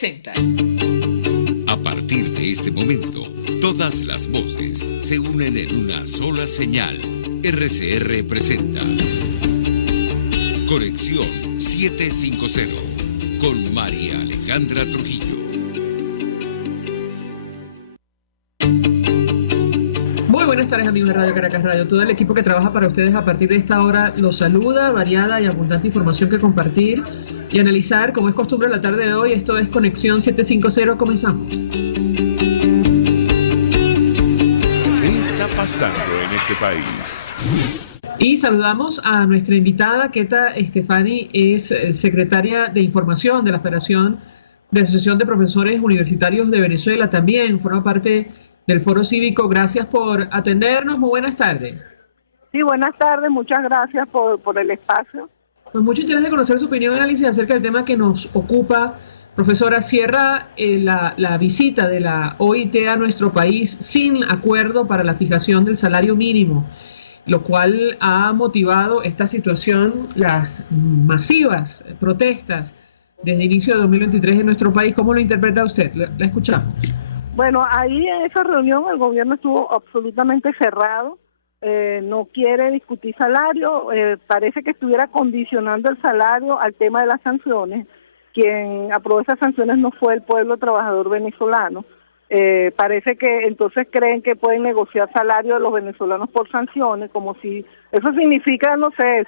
80. A partir de este momento, todas las voces se unen en una sola señal. RCR presenta Conexión 750 con María Alejandra Trujillo. Muy buenas tardes, amigos de Radio Caracas Radio. Todo el equipo que trabaja para ustedes a partir de esta hora los saluda. Variada y abundante información que compartir y analizar, como es costumbre la tarde de hoy. Esto es Conexión 750. Comenzamos. ¿Qué está pasando en este país? Y saludamos a nuestra invitada, Keta Estefani, es secretaria de Información de la Federación de Asociación de Profesores Universitarios de Venezuela. También forma parte del Foro Cívico. Gracias por atendernos. Muy buenas tardes. Sí, buenas tardes. Muchas gracias por el espacio. Pues mucho interés de conocer su opinión y análisis acerca del tema que nos ocupa. Profesora, cierra la visita de la OIT a nuestro país sin acuerdo para la fijación del salario mínimo, lo cual ha motivado esta situación, las masivas protestas desde el inicio de 2023 en nuestro país. ¿Cómo lo interpreta usted? La escuchamos. Bueno, ahí en esa reunión el gobierno estuvo absolutamente cerrado, no quiere discutir salario, parece que estuviera condicionando el salario al tema de las sanciones. Quien aprobó esas sanciones no fue el pueblo trabajador venezolano. Parece que entonces creen que pueden negociar salario de los venezolanos por sanciones, como si eso significa, no sé,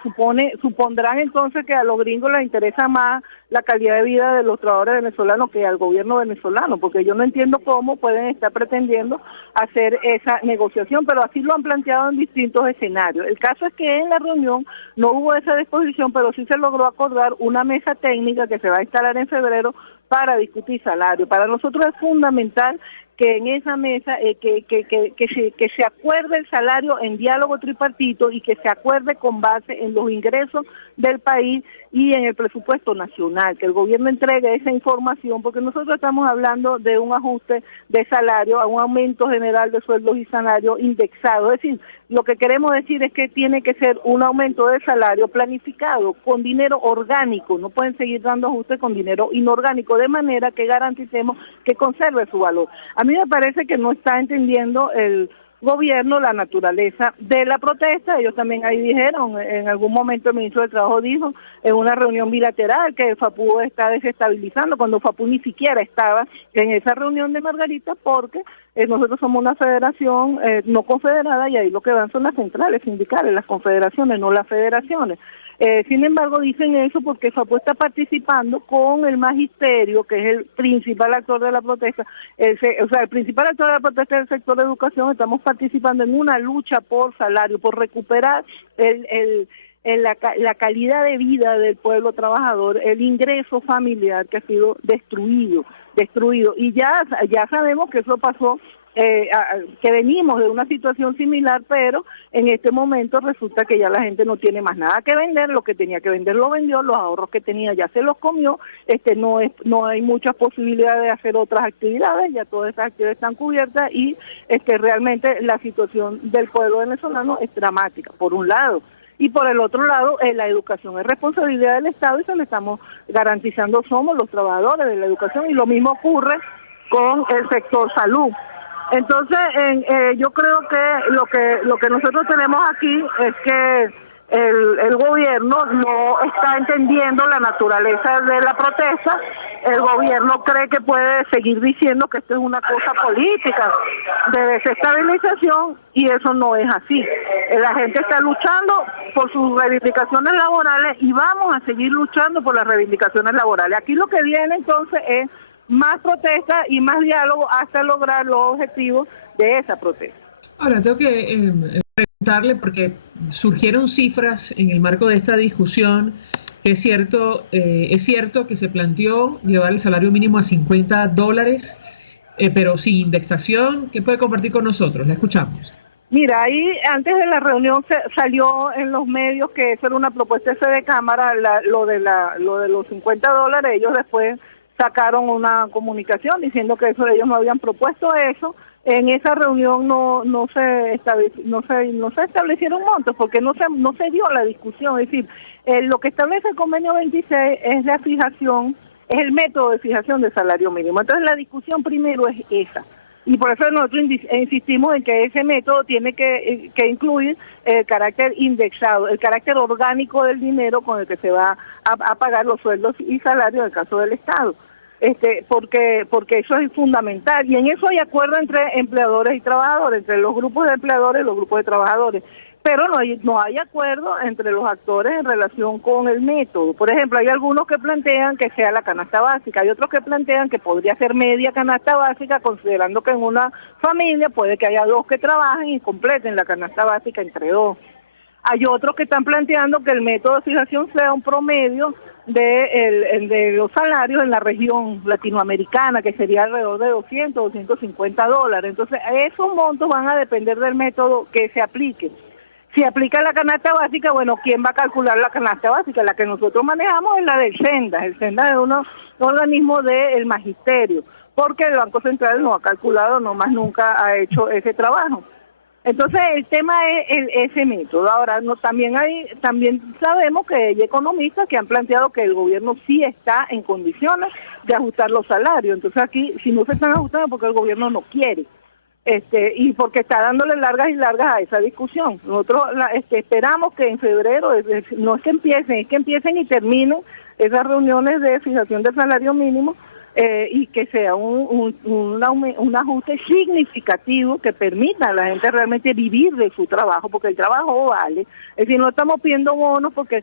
supondrán entonces que a los gringos les interesa más la calidad de vida de los trabajadores venezolanos que al gobierno venezolano, porque yo no entiendo cómo pueden estar pretendiendo hacer esa negociación, pero así lo han planteado en distintos escenarios. El caso es que en la reunión no hubo esa disposición, pero sí se logró acordar una mesa técnica que se va a instalar en febrero para discutir salario. Para nosotros es fundamental que en esa mesa que se acuerde el salario en diálogo tripartito y que se acuerde con base en los ingresos del país y en el presupuesto nacional, que el gobierno entregue esa información, porque nosotros estamos hablando de un ajuste de salario a un aumento general de sueldos y salarios indexado. Es decir, lo que queremos decir es que tiene que ser un aumento de salario planificado con dinero orgánico, no pueden seguir dando ajustes con dinero inorgánico, de manera que garanticemos que conserve su valor. A mí me parece que no está entendiendo el gobierno la naturaleza de la protesta. Ellos también ahí dijeron, en algún momento el ministro del Trabajo dijo en una reunión bilateral que FAPU está desestabilizando, cuando FAPU ni siquiera estaba en esa reunión de Margarita, porque nosotros somos una federación no confederada y ahí lo que van son las centrales sindicales, las confederaciones, no las federaciones. Sin embargo, dicen eso porque FAPU está participando con el magisterio, que es el principal actor de la protesta. El principal actor de la protesta es el sector de educación. Estamos participando en una lucha por salario, por recuperar la calidad de vida del pueblo trabajador, el ingreso familiar que ha sido destruido. Y ya sabemos que eso pasó, que venimos de una situación similar, pero en este momento resulta que ya la gente no tiene más nada que vender, lo que tenía que vender lo vendió, los ahorros que tenía ya se los comió, no hay muchas posibilidades de hacer otras actividades, ya todas esas actividades están cubiertas y realmente la situación del pueblo venezolano es dramática, por un lado. Y por el otro lado, la educación es responsabilidad del Estado y se le estamos garantizando, somos los trabajadores de la educación, y lo mismo ocurre con el sector salud. Entonces, yo creo que lo que nosotros tenemos aquí es que el gobierno no está entendiendo la naturaleza de la protesta. El gobierno cree que puede seguir diciendo que esto es una cosa política de desestabilización, y eso no es así. La gente está luchando por sus reivindicaciones laborales y vamos a seguir luchando por las reivindicaciones laborales. Aquí lo que viene entonces es más protesta y más diálogo hasta lograr los objetivos de esa protesta. Ahora, tengo que preguntarle, porque surgieron cifras en el marco de esta discusión, que es cierto que se planteó llevar el salario mínimo a $50, pero sin indexación. ¿Qué puede compartir con nosotros? La escuchamos. Mira, ahí antes de la reunión salió en los medios que eso era una propuesta de Cámara, lo de los $50. Ellos después sacaron una comunicación diciendo que ellos no habían propuesto eso. En esa reunión no se establecieron montos porque no se dio la discusión. Es decir, lo que establece el convenio 26 es la fijación es el método de fijación del salario mínimo. Entonces la discusión primero es esa. Y por eso nosotros insistimos en que ese método tiene que incluir el carácter indexado, el carácter orgánico del dinero con el que se va a pagar los sueldos y salarios en el caso del Estado. Porque eso es fundamental. Y en eso hay acuerdo entre empleadores y trabajadores, entre los grupos de empleadores y los grupos de trabajadores. Pero no hay acuerdo entre los actores en relación con el método. Por ejemplo, hay algunos que plantean que sea la canasta básica, hay otros que plantean que podría ser media canasta básica, considerando que en una familia puede que haya 2 que trabajen y completen la canasta básica entre 2. Hay otros que están planteando que el método de fijación sea un promedio de los salarios en la región latinoamericana, que sería alrededor de $200, $250. Entonces, esos montos van a depender del método que se aplique. Si aplica la canasta básica, bueno, ¿quién va a calcular la canasta básica? La que nosotros manejamos es la del SENDA. El SENDA es un organismo del magisterio, porque el Banco Central no ha calculado, nomás nunca ha hecho ese trabajo. Entonces, el tema es ese método. Ahora, también sabemos que hay economistas que han planteado que el gobierno sí está en condiciones de ajustar los salarios. Entonces, aquí, si no se están ajustando, porque el gobierno no quiere. Y porque está dándole largas y largas a esa discusión. Nosotros esperamos que en febrero, no es que empiecen y terminen esas reuniones de fijación del salario mínimo, y que sea un ajuste significativo que permita a la gente realmente vivir de su trabajo, porque el trabajo vale. Es decir, no estamos pidiendo bonos porque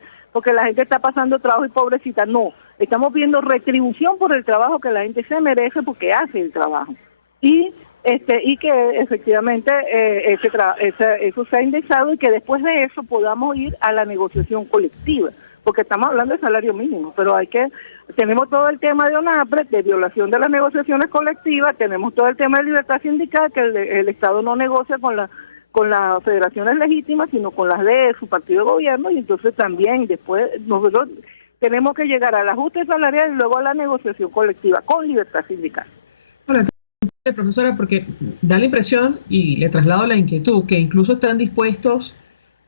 la gente está pasando trabajo y pobrecita, no. Estamos pidiendo retribución por el trabajo que la gente se merece porque hace el trabajo. Y que efectivamente eso sea indexado y que después de eso podamos ir a la negociación colectiva, porque estamos hablando de salario mínimo, pero tenemos todo el tema de ONAPRE, de violación de las negociaciones colectivas, tenemos todo el tema de libertad sindical, que el Estado no negocia con las federaciones legítimas, sino con las de su partido de gobierno, y entonces también después nosotros tenemos que llegar al ajuste salarial y luego a la negociación colectiva con libertad sindical. Profesora, porque da la impresión, y le traslado la inquietud, que incluso están dispuestos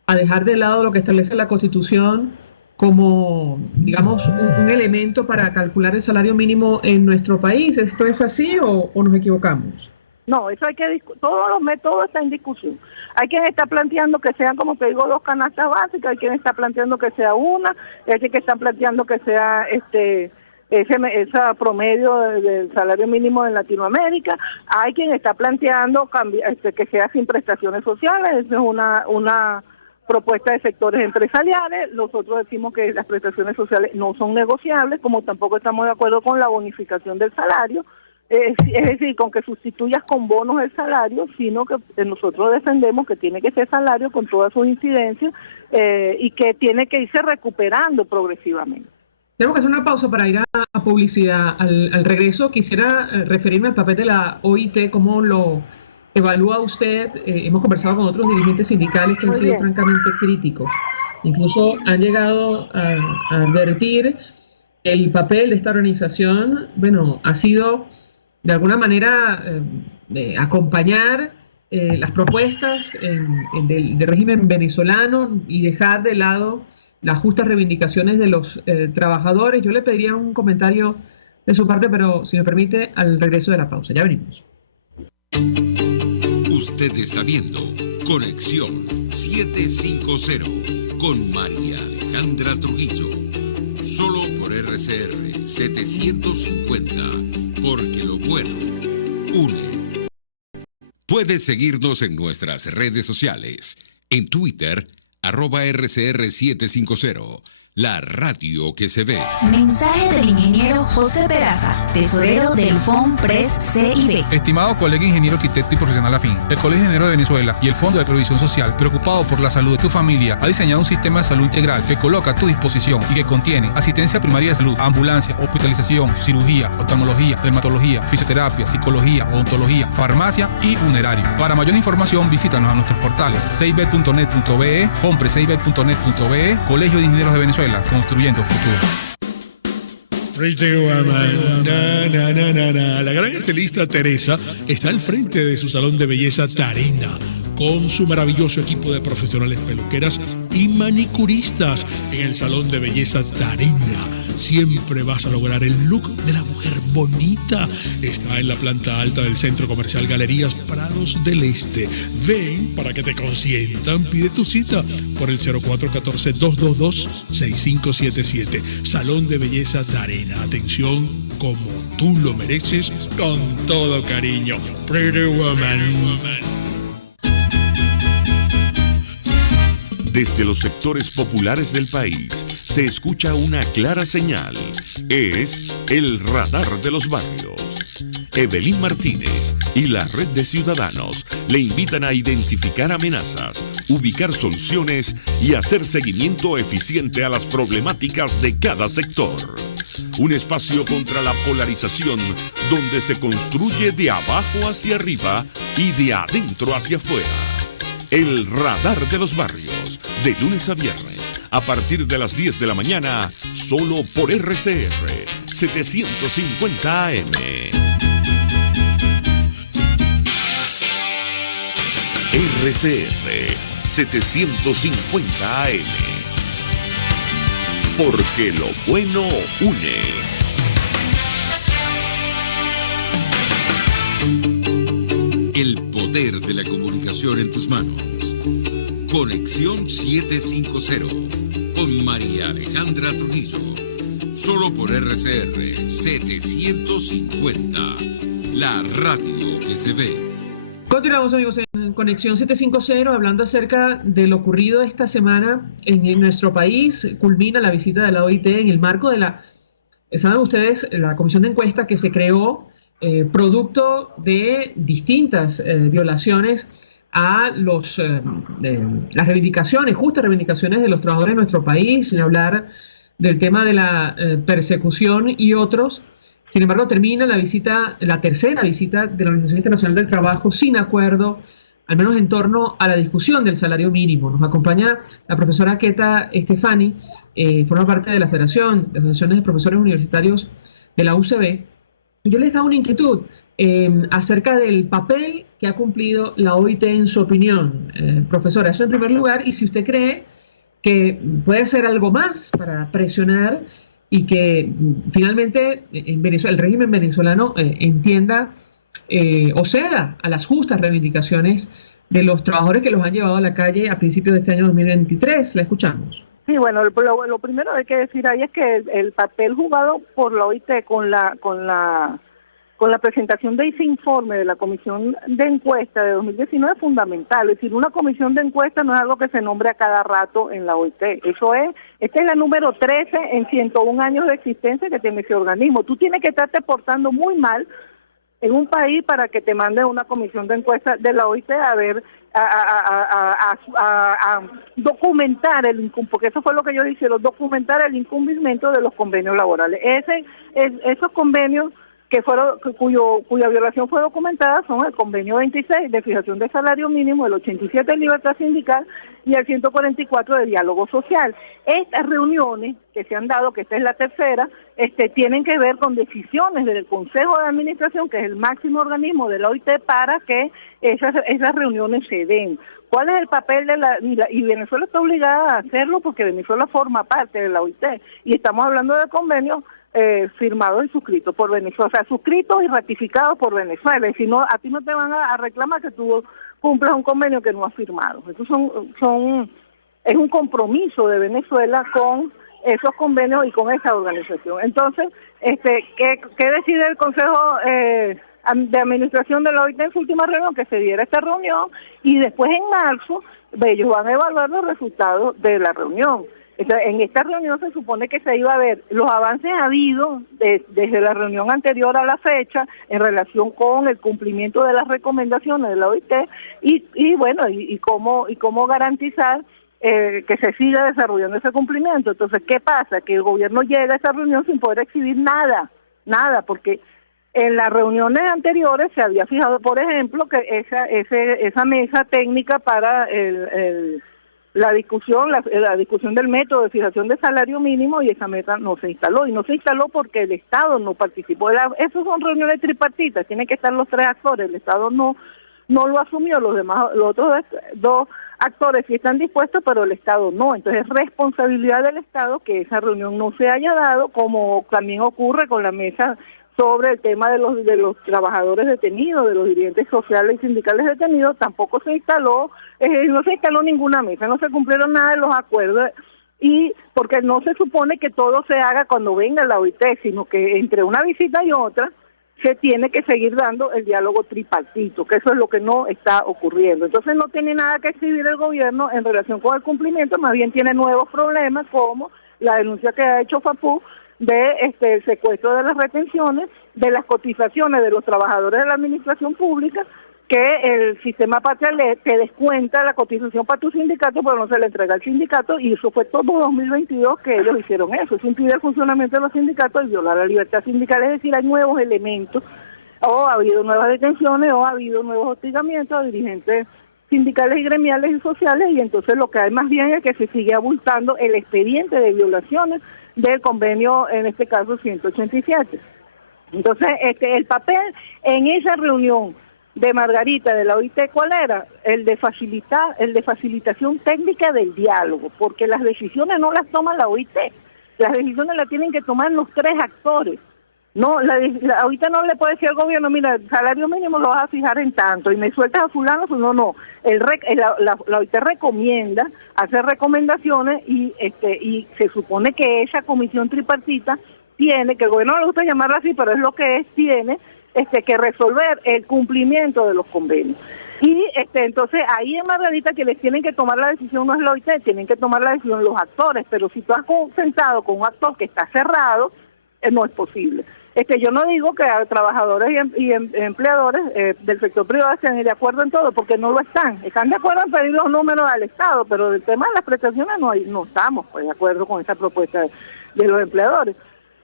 a dejar de lado lo que establece la Constitución como, digamos, un elemento para calcular el salario mínimo en nuestro país. ¿Esto es así o nos equivocamos? No, eso todos los métodos están en discusión. Hay quien está planteando que sean, como te digo, 2 canastas básicas, hay quien está planteando que sea una, hay quien está planteando que sea ese promedio del salario mínimo en Latinoamérica. Hay quien está planteando que sea sin prestaciones sociales. Esa es una propuesta de sectores empresariales. Nosotros decimos que las prestaciones sociales no son negociables, como tampoco estamos de acuerdo con la bonificación del salario, es decir, con que sustituyas con bonos el salario, sino que nosotros defendemos que tiene que ser salario con todas sus incidencias y que tiene que irse recuperando progresivamente. Tenemos que hacer una pausa para ir a publicidad. Al regreso quisiera referirme al papel de la OIT, cómo lo evalúa usted. Hemos conversado con otros dirigentes sindicales que han sido francamente críticos. Incluso han llegado a advertir que el papel de esta organización, ha sido de alguna manera acompañar las propuestas del régimen venezolano y dejar de lado las justas reivindicaciones de los trabajadores. Yo le pediría un comentario de su parte, pero si me permite, al regreso de la pausa. Ya venimos. Usted está viendo Conexión 750 con María Alejandra Trujillo. Solo por RCR 750, porque lo bueno une. Puedes seguirnos en nuestras redes sociales. En Twitter, @RCR750, la radio que se ve. Mensaje del ingeniero José Peraza, tesorero del FONPRES CIB. Estimado colega ingeniero, arquitecto y profesional afín, el Colegio de Ingenieros de Venezuela y el Fondo de Previsión Social, preocupado por la salud de tu familia, ha diseñado un sistema de salud integral que coloca a tu disposición y que contiene asistencia primaria de salud, ambulancia, hospitalización, cirugía, oftalmología, dermatología, fisioterapia, psicología, odontología, farmacia y funerario. Para mayor información, visítanos a nuestros portales cib.net.be, fonprescib.net.be, Colegio de Ingenieros de Venezuela, construyendo futuro. La gran estilista Teresa está al frente de su salón de belleza Tarina, con su maravilloso equipo de profesionales peluqueras y manicuristas en el salón de belleza Tarina. siempre vas a lograr el look de la mujer bonita. Está en la planta alta del Centro Comercial Galerías Prados del Este. Ven para que te consientan. Pide tu cita por el 0414-222-6577. Salón de Belleza Tarena. Atención como tú lo mereces, con todo cariño. Pretty Woman. Desde los sectores populares del país se escucha una clara señal. Es el radar de los barrios. Evelyn Martínez y la Red de Ciudadanos le invitan a identificar amenazas, ubicar soluciones y hacer seguimiento eficiente a las problemáticas de cada sector. Un espacio contra la polarización donde se construye de abajo hacia arriba y de adentro hacia afuera. El radar de los barrios, de lunes a viernes, a partir de las 10 de la mañana, solo por RCR 750 AM. RCR 750 AM. Porque lo bueno une. El poder de la comunicación en tus manos. Conexión 750 con María Alejandra Trujillo. Solo por RCR 750. La radio que se ve. Continuamos, amigos, en Conexión 750, hablando acerca de lo ocurrido esta semana en nuestro país. Culmina la visita de la OIT en el marco de saben ustedes, la comisión de encuesta que se creó producto de distintas violaciones a las reivindicaciones, justas reivindicaciones de los trabajadores de nuestro país, sin hablar del tema de la persecución y otros. Sin embargo, termina la tercera visita de la Organización Internacional del Trabajo sin acuerdo, al menos en torno a la discusión del salario mínimo. Nos acompaña la profesora Keta Estefani, forma parte de la Federación de Asociaciones de Profesores Universitarios de la UCB. Y yo les da una inquietud acerca del papel que ha cumplido la OIT en su opinión. Profesora, eso en primer lugar, y si usted cree que puede ser algo más para presionar y que finalmente en Venezuela, el régimen venezolano entienda o ceda a las justas reivindicaciones de los trabajadores que los han llevado a la calle a principios de este año 2023. La escuchamos. Sí, bueno, lo primero que hay que decir ahí es que el papel jugado por la OIT con la presentación de ese informe de la comisión de encuesta de 2019 es fundamental. Es decir, una comisión de encuesta no es algo que se nombre a cada rato en la OIT. Esta es la número 13 en 101 años de existencia que tiene ese organismo. Tú tienes que estarte portando muy mal en un país para que te mande una comisión de encuesta de la OIT a ver, a documentar porque eso fue lo que yo dije, documentar el incumplimiento de los convenios laborales. Esos convenios cuya violación fue documentada son el convenio 26 de fijación de salario mínimo, el 87 de libertad sindical y el 144 de diálogo social. Estas reuniones que se han dado, que esta es la tercera, tienen que ver con decisiones del Consejo de Administración, que es el máximo organismo de la OIT, para que esas reuniones se den. ¿Cuál es el papel y Venezuela está obligada a hacerlo porque Venezuela forma parte de la OIT y estamos hablando de convenios firmados y suscritos por Venezuela, o sea, suscritos y ratificados por Venezuela, y si no, a ti no te van a reclamar que tú cumplas un convenio que no has firmado. Eso es un compromiso de Venezuela con esos convenios y con esa organización. Entonces, ¿qué decide el Consejo de Administración de la OIT en su última reunión? Que se diera esta reunión y después en marzo ellos van a evaluar los resultados de la reunión. Entonces, en esta reunión se supone que se iba a ver los avances habidos desde la reunión anterior a la fecha en relación con el cumplimiento de las recomendaciones de la OIT y cómo garantizar que se siga desarrollando ese cumplimiento. Entonces, ¿qué pasa? Que el gobierno llega a esa reunión sin poder exhibir nada, porque en las reuniones anteriores se había fijado, por ejemplo, que esa mesa técnica para la discusión del método de fijación de salario mínimo, y esa meta no se instaló, porque el Estado no participó. Esas son reuniones tripartitas, tienen que estar los tres actores, el Estado no lo asumió, los otros dos actores sí están dispuestos, pero el Estado no. Entonces es responsabilidad del Estado que esa reunión no se haya dado, como también ocurre con la mesa sobre el tema de los trabajadores detenidos, de los dirigentes sociales y sindicales detenidos. Tampoco se instaló, no se instaló ninguna mesa, no se cumplieron nada de los acuerdos, y porque no se supone que todo se haga cuando venga la OIT, sino que entre una visita y otra se tiene que seguir dando el diálogo tripartito, que eso es lo que no está ocurriendo. Entonces no tiene nada que exhibir el gobierno en relación con el cumplimiento, más bien tiene nuevos problemas, como la denuncia que ha hecho FAPU de el secuestro de las retenciones, de las cotizaciones de los trabajadores de la administración pública, que el sistema Patria te descuenta la cotización para tu sindicato, pero no se le entrega al sindicato, y eso fue todo 2022 que ellos hicieron eso. Eso impide el funcionamiento de los sindicatos y viola la libertad sindical, es decir, hay nuevos elementos, o ha habido nuevas detenciones, o ha habido nuevos hostigamientos a dirigentes sindicales y gremiales y sociales, y entonces lo que hay más bien es que se sigue abultando el expediente de violaciones del convenio, en este caso 187. Entonces, el papel en esa reunión de Margarita de la OIT, ¿cuál era? El de facilitación técnica del diálogo, porque las decisiones no las toma la OIT, las decisiones las tienen que tomar los tres actores. No, la OIT no le puede decir al gobierno, mira, el salario mínimo lo vas a fijar en tanto y me sueltas a fulano, pues no. La OIT recomienda, hace recomendaciones y se supone que esa comisión tripartita tiene, que el gobierno no le gusta llamarla así, pero es lo que es, tiene que resolver el cumplimiento de los convenios. Y entonces ahí en Margarita que les tienen que tomar la decisión no es la OIT, tienen que tomar la decisión los actores, pero si tú has sentado con un actor que está cerrado, no es posible. Yo no digo que a trabajadores y empleadores del sector privado estén de acuerdo en todo, porque no lo están. Están de acuerdo en pedir los números al Estado, pero del tema de las prestaciones no estamos pues, de acuerdo con esa propuesta de los empleadores.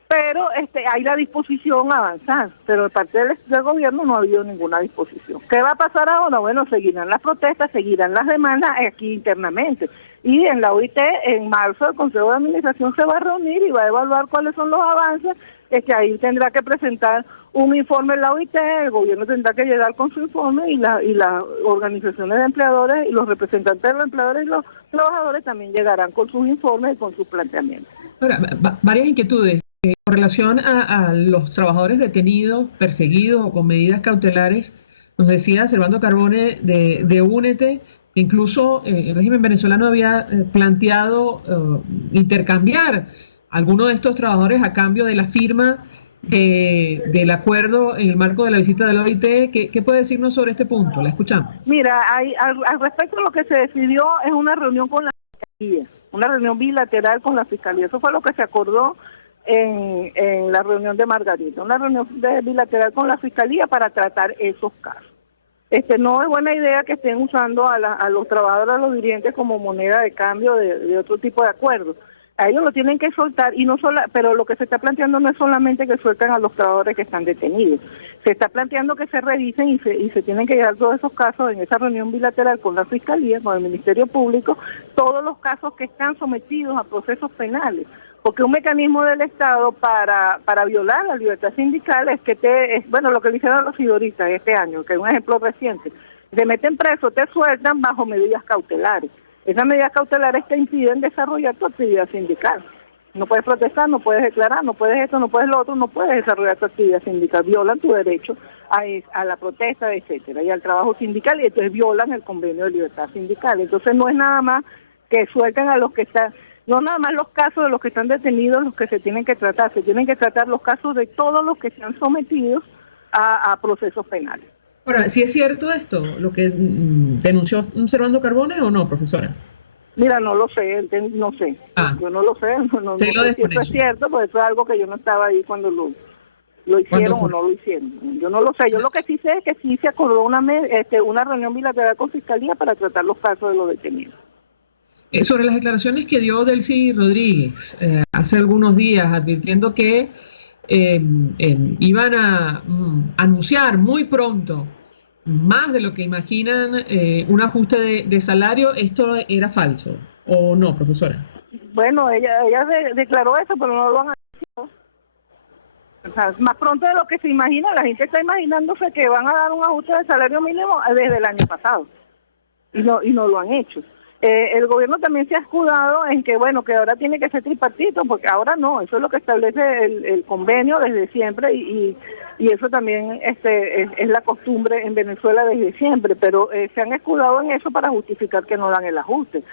Pero hay la disposición a avanzar, pero de parte del gobierno no ha habido ninguna disposición. ¿Qué va a pasar ahora? Bueno, seguirán las protestas, seguirán las demandas aquí internamente. Y en la OIT, en marzo, el Consejo de Administración se va a reunir y va a evaluar cuáles son los avances. Ahí tendrá que presentar un informe en la OIT, el gobierno tendrá que llegar con su informe y las organizaciones de empleadores y los representantes de los empleadores y los trabajadores también llegarán con sus informes y con sus planteamientos. Ahora, varias inquietudes. Con relación a los trabajadores detenidos, perseguidos o con medidas cautelares, nos decía Servando Carbone de Únete, que incluso el régimen venezolano había planteado intercambiar a algunos de estos trabajadores a cambio de la firma del acuerdo en el marco de la visita de la OIT. ¿Qué puede decirnos sobre este punto? La escuchamos. Mira, al respecto lo que se decidió es una reunión con la Fiscalía, una reunión bilateral con la Fiscalía. Eso fue lo que se acordó en la reunión de Margarita, una reunión bilateral con la Fiscalía para tratar esos casos. No es buena idea que estén usando a los trabajadores, a los dirigentes como moneda de cambio de otro tipo de acuerdos. A ellos lo tienen que soltar, pero lo que se está planteando no es solamente que suelten a los trabajadores que están detenidos. Se está planteando que se revisen y se tienen que llevar todos esos casos en esa reunión bilateral con la Fiscalía, con el Ministerio Público, todos los casos que están sometidos a procesos penales. Porque un mecanismo del Estado para violar la libertad sindical es que lo que le hicieron a los sidoristas este año, que es un ejemplo reciente, te meten preso, te sueltan bajo medidas cautelares. Esas medidas cautelares te impiden desarrollar tu actividad sindical. No puedes protestar, no puedes declarar, no puedes esto, no puedes lo otro, no puedes desarrollar tu actividad sindical. Violan tu derecho a la protesta, etcétera, y al trabajo sindical, y entonces violan el convenio de libertad sindical. Entonces no es nada más que suelten a los que están... No nada más los casos de los que están detenidos los que se tienen que tratar, se tienen que tratar los casos de todos los que se han sometido a procesos penales. Ahora, ¿sí es cierto esto, lo que denunció Servando Carbone o no, profesora? Mira, no lo sé, no sé. Yo no lo sé, no sé si eso es cierto, porque eso es algo que yo no estaba ahí cuando lo hicieron o no lo hicieron. Yo no lo sé, yo lo que sí sé es que sí se acordó una reunión bilateral con Fiscalía para tratar los casos de los detenidos. Sobre las declaraciones que dio Delcy Rodríguez hace algunos días, advirtiendo que iban a anunciar muy pronto, más de lo que imaginan, un ajuste de salario, ¿esto era falso o no, profesora? Bueno, ella declaró eso, pero no lo han hecho. O sea, más pronto de lo que se imagina, la gente está imaginándose que van a dar un ajuste de salario mínimo desde el año pasado y no lo han hecho. El gobierno también se ha escudado en que, bueno, que ahora tiene que ser tripartito, porque ahora no, eso es lo que establece el convenio desde siempre y eso también es la costumbre en Venezuela desde siempre, pero se han escudado en eso para justificar que no dan el ajuste.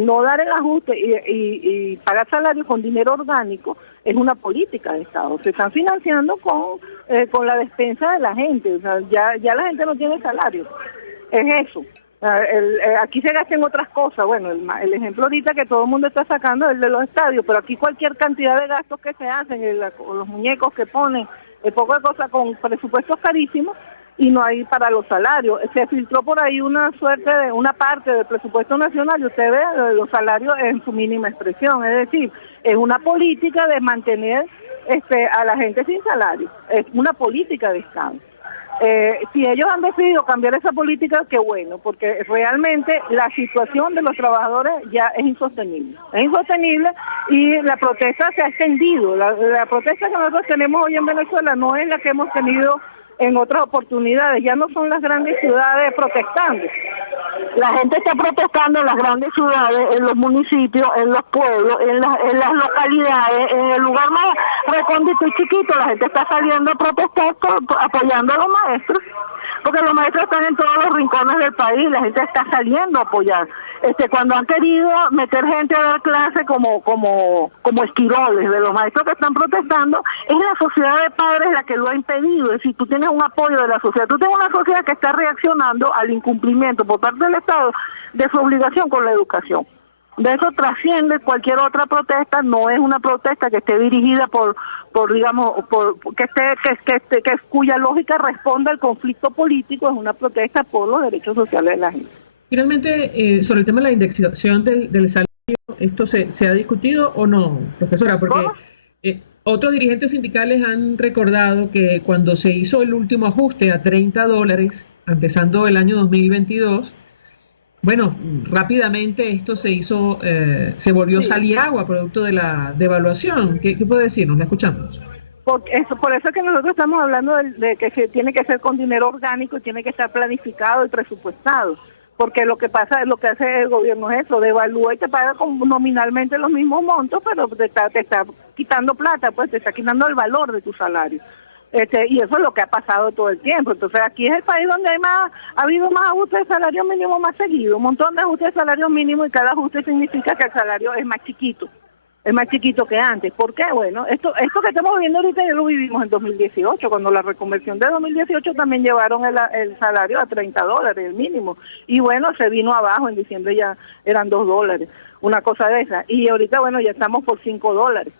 No dar el ajuste y pagar salarios con dinero orgánico es una política de Estado. Se están financiando con la despensa de la gente, o sea, ya la gente no tiene salario, es eso. Aquí se gastan otras cosas. Bueno, el ejemplo ahorita que todo el mundo está sacando es el de los estadios, pero aquí cualquier cantidad de gastos que se hacen, los muñecos que ponen, poco de cosas con presupuestos carísimos y no hay para los salarios. Se filtró por ahí una parte del presupuesto nacional y usted ve los salarios en su mínima expresión, es decir, es una política de mantener a la gente sin salario, es una política de Estado. Si ellos han decidido cambiar esa política, qué bueno, porque realmente la situación de los trabajadores ya es insostenible. Es insostenible y la protesta se ha extendido. La protesta que nosotros tenemos hoy en Venezuela no es la que hemos tenido en otras oportunidades. Ya no son las grandes ciudades protestando. La gente está protestando en las grandes ciudades, en los municipios, en los pueblos, en las localidades, en el lugar más recóndito y chiquito. La gente está saliendo a protestar apoyando a los maestros, porque los maestros están en todos los rincones del país. La gente está saliendo a apoyar. Cuando han querido meter gente a dar clase como esquiroles de los maestros que están protestando, es la sociedad de padres la que lo ha impedido. Es decir, tú tienes un apoyo de la sociedad, tú tienes una sociedad que está reaccionando al incumplimiento por parte del Estado de su obligación con la educación. De eso trasciende cualquier otra protesta, no es una protesta que esté dirigida cuya lógica responda al conflicto político, es una protesta por los derechos sociales de la gente. Finalmente, sobre el tema de la indexación del salario, ¿esto se ha discutido o no, profesora? Porque otros dirigentes sindicales han recordado que cuando se hizo el último ajuste a $30, empezando el año 2022, bueno, rápidamente esto se volvió sal y agua, producto de la devaluación. ¿Qué puede decirnos? La escuchamos. Por eso es que nosotros estamos hablando de que se tiene que ser con dinero orgánico y tiene que estar planificado y presupuestado. Porque lo que hace el gobierno es eso, devalúa y te paga nominalmente los mismos montos, pero te está quitando plata, pues te está quitando el valor de tu salario. Y eso es lo que ha pasado todo el tiempo. Entonces aquí es el país donde ha habido más ajustes de salario mínimo más seguido, un montón de ajustes de salario mínimo y cada ajuste significa que el salario es más chiquito que antes. ¿Por qué? Bueno, esto que estamos viviendo ahorita ya lo vivimos en 2018, cuando la reconversión de 2018 también llevaron el salario a $30, el mínimo. Y bueno, se vino abajo, en diciembre ya eran $2, una cosa de esa. Y ahorita, bueno, ya estamos por $5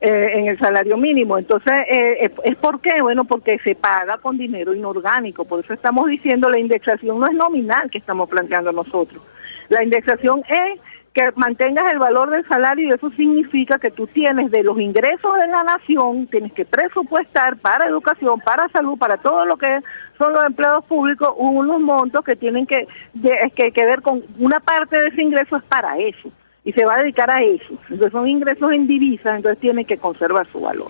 en el salario mínimo. Entonces, ¿es por qué? Bueno, porque se paga con dinero inorgánico. Por eso estamos diciendo la indexación no es nominal que estamos planteando nosotros. La indexación es que mantengas el valor del salario y eso significa que tú tienes de los ingresos de la nación, tienes que presupuestar para educación, para salud, para todo lo que son los empleados públicos, unos montos que tienen que ver con una parte de ese ingreso es para eso y se va a dedicar a eso. Entonces son ingresos en divisas, entonces tienen que conservar su valor.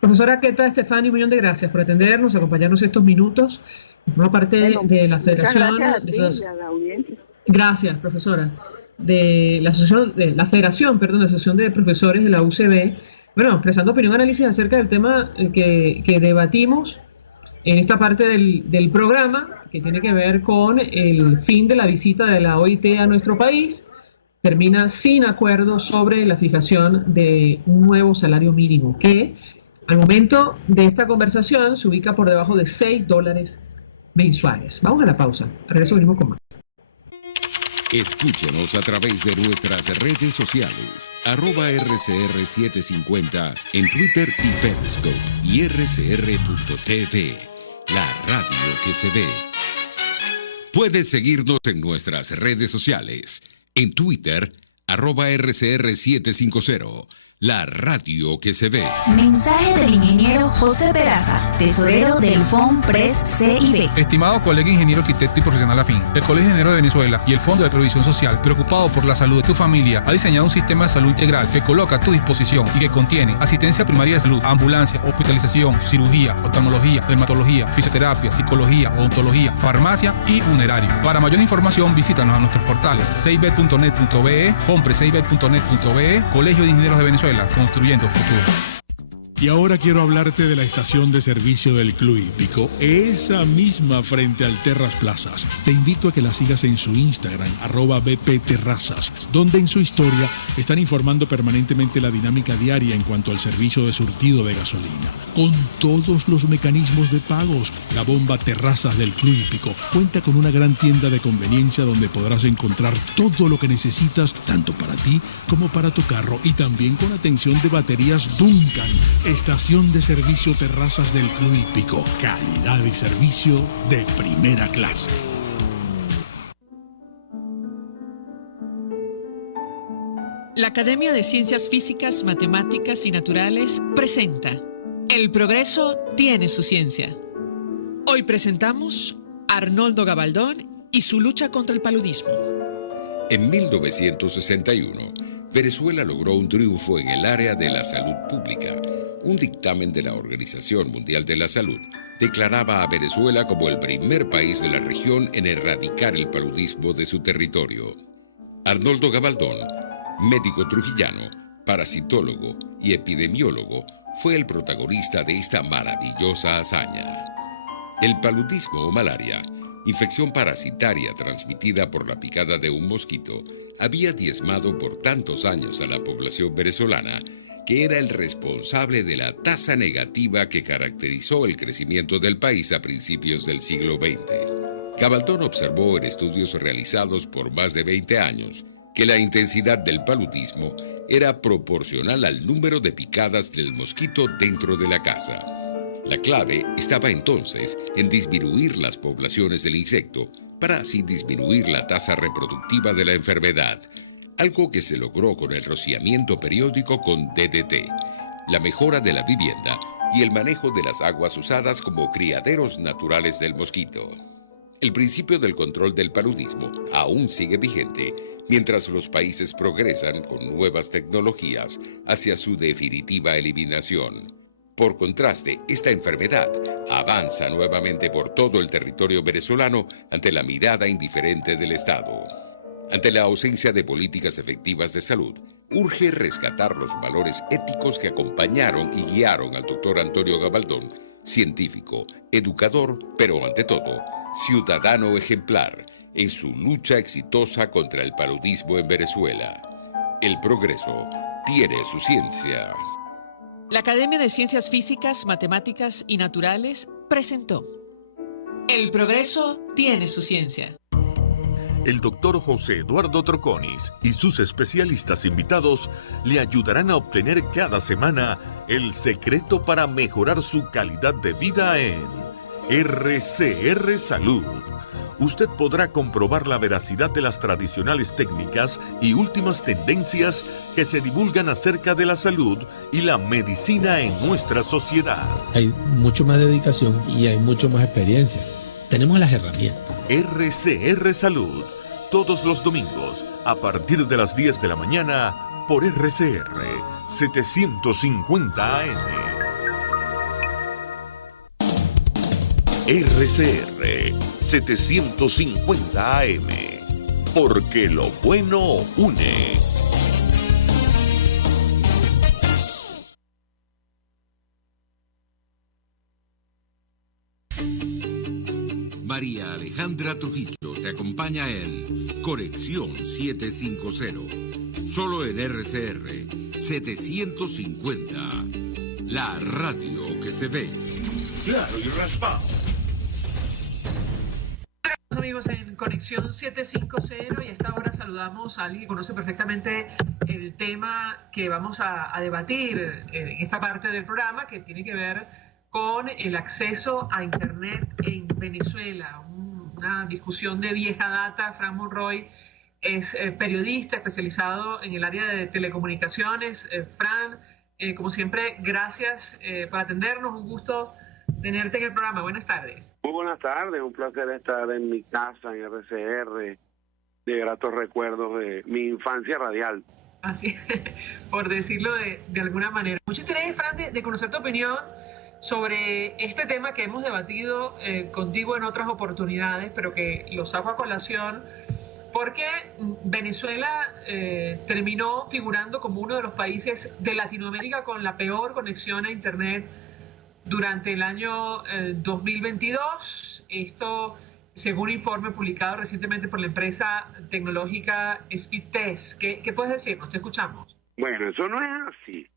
Profesora Queta Estefani, un millón de gracias por atendernos, acompañarnos estos minutos. Por parte de la Federación... Gracias, profesora. De la Federación de Asociación de Profesores de la UCB, bueno, expresando opinión y análisis acerca del tema que debatimos en esta parte del programa, que tiene que ver con el fin de la visita de la OIT a nuestro país. Termina sin acuerdo sobre la fijación de un nuevo salario mínimo, que al momento de esta conversación se ubica por debajo de $6 mensuales. Vamos a la pausa, a regreso venimos con más. Escúchenos a través de nuestras redes sociales, @RCR750 en Twitter y Periscope y rcr.tv, la radio que se ve. Puedes seguirnos en nuestras redes sociales, en Twitter, @RCR750, La radio que se ve. Mensaje del ingeniero José Peraza, tesorero del FONPRES CIB. Estimado colega ingeniero arquitecto y profesional afín, el Colegio de Ingenieros de Venezuela y el Fondo de Previsión Social, preocupado por la salud de tu familia, ha diseñado un sistema de salud integral que coloca a tu disposición y que contiene asistencia primaria de salud, ambulancia, hospitalización, cirugía, oftalmología, dermatología, fisioterapia, psicología, odontología, farmacia y funerario. Para mayor información, visítanos a nuestros portales cib.net.be, fonprescib.net.be, Colegio de Ingenieros de Venezuela, construyendo futuro. Y ahora quiero hablarte de la estación de servicio del Club Hípico, esa misma frente al Terras Plazas. Te invito a que la sigas en su Instagram, @bpterrazas, donde en su historia están informando permanentemente la dinámica diaria en cuanto al servicio de surtido de gasolina. Con todos los mecanismos de pagos, la bomba Terrazas del Club Hípico cuenta con una gran tienda de conveniencia donde podrás encontrar todo lo que necesitas, tanto para ti como para tu carro, y también con atención de baterías Duncan. Estación de servicio Terrazas del Club Hípico. Calidad y servicio de primera clase. La Academia de Ciencias Físicas, Matemáticas y Naturales presenta El progreso tiene su ciencia. Hoy presentamos a Arnoldo Gabaldón y su lucha contra el paludismo. En 1961, Venezuela logró un triunfo en el área de la salud pública. Un dictamen de la Organización Mundial de la Salud declaraba a Venezuela como el primer país de la región en erradicar el paludismo de su territorio. Arnoldo Gabaldón, médico trujillano, parasitólogo y epidemiólogo, fue el protagonista de esta maravillosa hazaña. El paludismo o malaria, infección parasitaria transmitida por la picada de un mosquito, había diezmado por tantos años a la población venezolana que era el responsable de la tasa negativa que caracterizó el crecimiento del país a principios del siglo XX. Gabaldón observó en estudios realizados por más de 20 años que la intensidad del paludismo era proporcional al número de picadas del mosquito dentro de la casa. La clave estaba entonces en disminuir las poblaciones del insecto para así disminuir la tasa reproductiva de la enfermedad, algo que se logró con el rociamiento periódico con DDT, la mejora de la vivienda y el manejo de las aguas usadas como criaderos naturales del mosquito. El principio del control del paludismo aún sigue vigente mientras los países progresan con nuevas tecnologías hacia su definitiva eliminación. Por contraste, esta enfermedad avanza nuevamente por todo el territorio venezolano ante la mirada indiferente del Estado. Ante la ausencia de políticas efectivas de salud, urge rescatar los valores éticos que acompañaron y guiaron al doctor Antonio Gabaldón, científico, educador, pero ante todo, ciudadano ejemplar, en su lucha exitosa contra el paludismo en Venezuela. El progreso tiene su ciencia. La Academia de Ciencias Físicas, Matemáticas y Naturales presentó El progreso tiene su ciencia. El doctor José Eduardo Troconis y sus especialistas invitados le ayudarán a obtener cada semana el secreto para mejorar su calidad de vida en RCR Salud. Usted podrá comprobar la veracidad de las tradicionales técnicas y últimas tendencias que se divulgan acerca de la salud y la medicina en nuestra sociedad. Hay mucho más dedicación y hay mucho más experiencia. Tenemos las herramientas. RCR Salud, todos los domingos, a partir de las 10 de la mañana, por RCR 750 AM. RCR 750 AM, porque lo bueno une. María Alejandra Trujillo te acompaña en Conexión 750, solo en RCR 750, la radio que se ve. Claro y raspado. Amigos, en Conexión 750 y a esta hora saludamos a alguien que conoce perfectamente el tema que vamos a debatir en esta parte del programa, que tiene que ver con el acceso a Internet en Venezuela. Una discusión de vieja data. Fran Monroy es periodista especializado en el área de telecomunicaciones. Fran, como siempre, gracias por atendernos, un gusto tenerte en el programa. Buenas tardes. Muy buenas tardes, un placer estar en mi casa, en RCR, de gratos recuerdos de mi infancia radial. Así, por decirlo de alguna manera. Mucho interés, Fran, de conocer tu opinión sobre este tema que hemos debatido contigo en otras oportunidades, pero que lo saco a colación, porque Venezuela terminó figurando como uno de los países de Latinoamérica con la peor conexión a Internet durante el año 2022. Esto, según un informe publicado recientemente por la empresa tecnológica Speedtest. ¿Qué puedes decirnos? Te escuchamos. Bueno, eso no es así.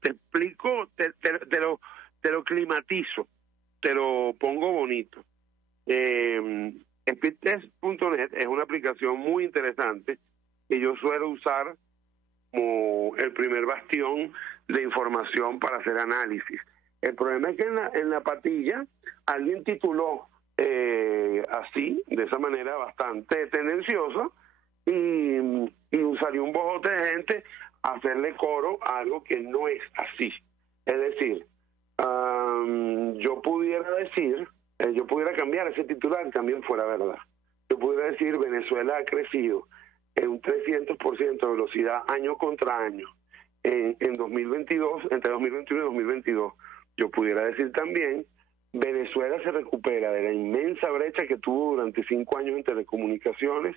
Te explico, te lo climatizo, te lo pongo bonito. Speedtest.net es una aplicación muy interesante que yo suelo usar como el primer bastión de información para hacer análisis. El problema es que en la patilla alguien tituló así, de esa manera bastante tendenciosa, y usaría un bojote de gente a hacerle coro a algo que no es así. Es decir, yo pudiera cambiar ese titular y también fuera verdad. Yo pudiera decir Venezuela ha crecido en un 300% de velocidad año contra año en 2022, entre 2021 y 2022. Yo pudiera decir también Venezuela se recupera de la inmensa brecha que tuvo durante 5 años en telecomunicaciones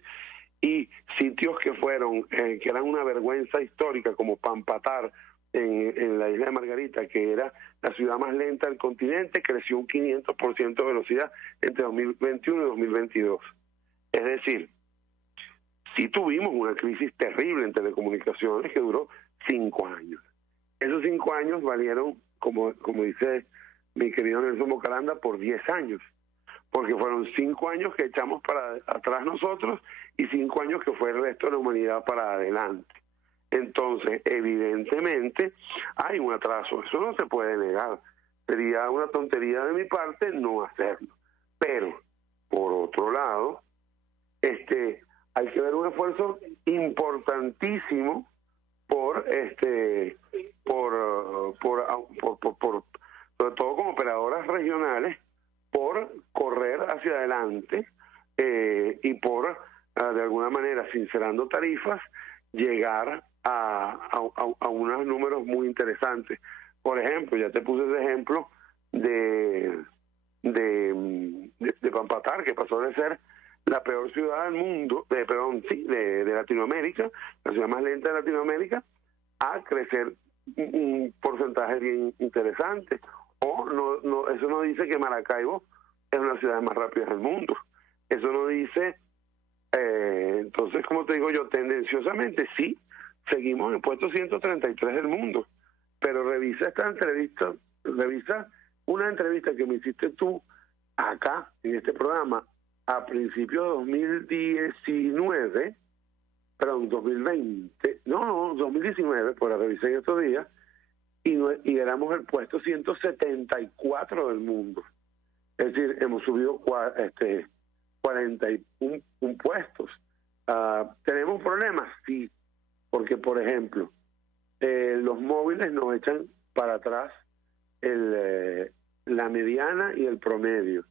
y sitios que eran una vergüenza histórica, como Pampatar en la isla de Margarita, que era la ciudad más lenta del continente, creció un 500% de velocidad entre 2021 y 2022. Es decir, sí tuvimos una crisis terrible en telecomunicaciones que duró 5 años. Esos 5 años valieron, como dice mi querido Nelson Bocaranda, por 10 años, porque fueron 5 años que echamos para atrás nosotros y 5 años que fue el resto de la humanidad para adelante. Entonces, evidentemente, hay un atraso, eso no se puede negar. Sería una tontería de mi parte no hacerlo. Pero, por otro lado, hay que ver un esfuerzo importantísimo sobre todo como operadoras regionales, por correr hacia adelante y por, de alguna manera, sincerando tarifas, llegar a unos números muy interesantes. Por ejemplo, ya te puse ese ejemplo de Pampatar, que pasó de ser la peor ciudad del mundo, de Latinoamérica, la ciudad más lenta de Latinoamérica, a crecer un porcentaje bien interesante. O eso no dice que Maracaibo es una de las ciudades más rápidas del mundo. Eso no dice, entonces, como te digo yo, tendenciosamente sí, seguimos en el puesto 133 del mundo. Pero revisa una entrevista que me hiciste tú acá, en este programa, a principios de 2019, 2019, pues la revisé en estos días, y éramos el puesto 174 del mundo. Es decir, hemos subido 41 puestos. ¿Tenemos problemas? Sí, porque, por ejemplo, los móviles nos echan para atrás la mediana y el promedio.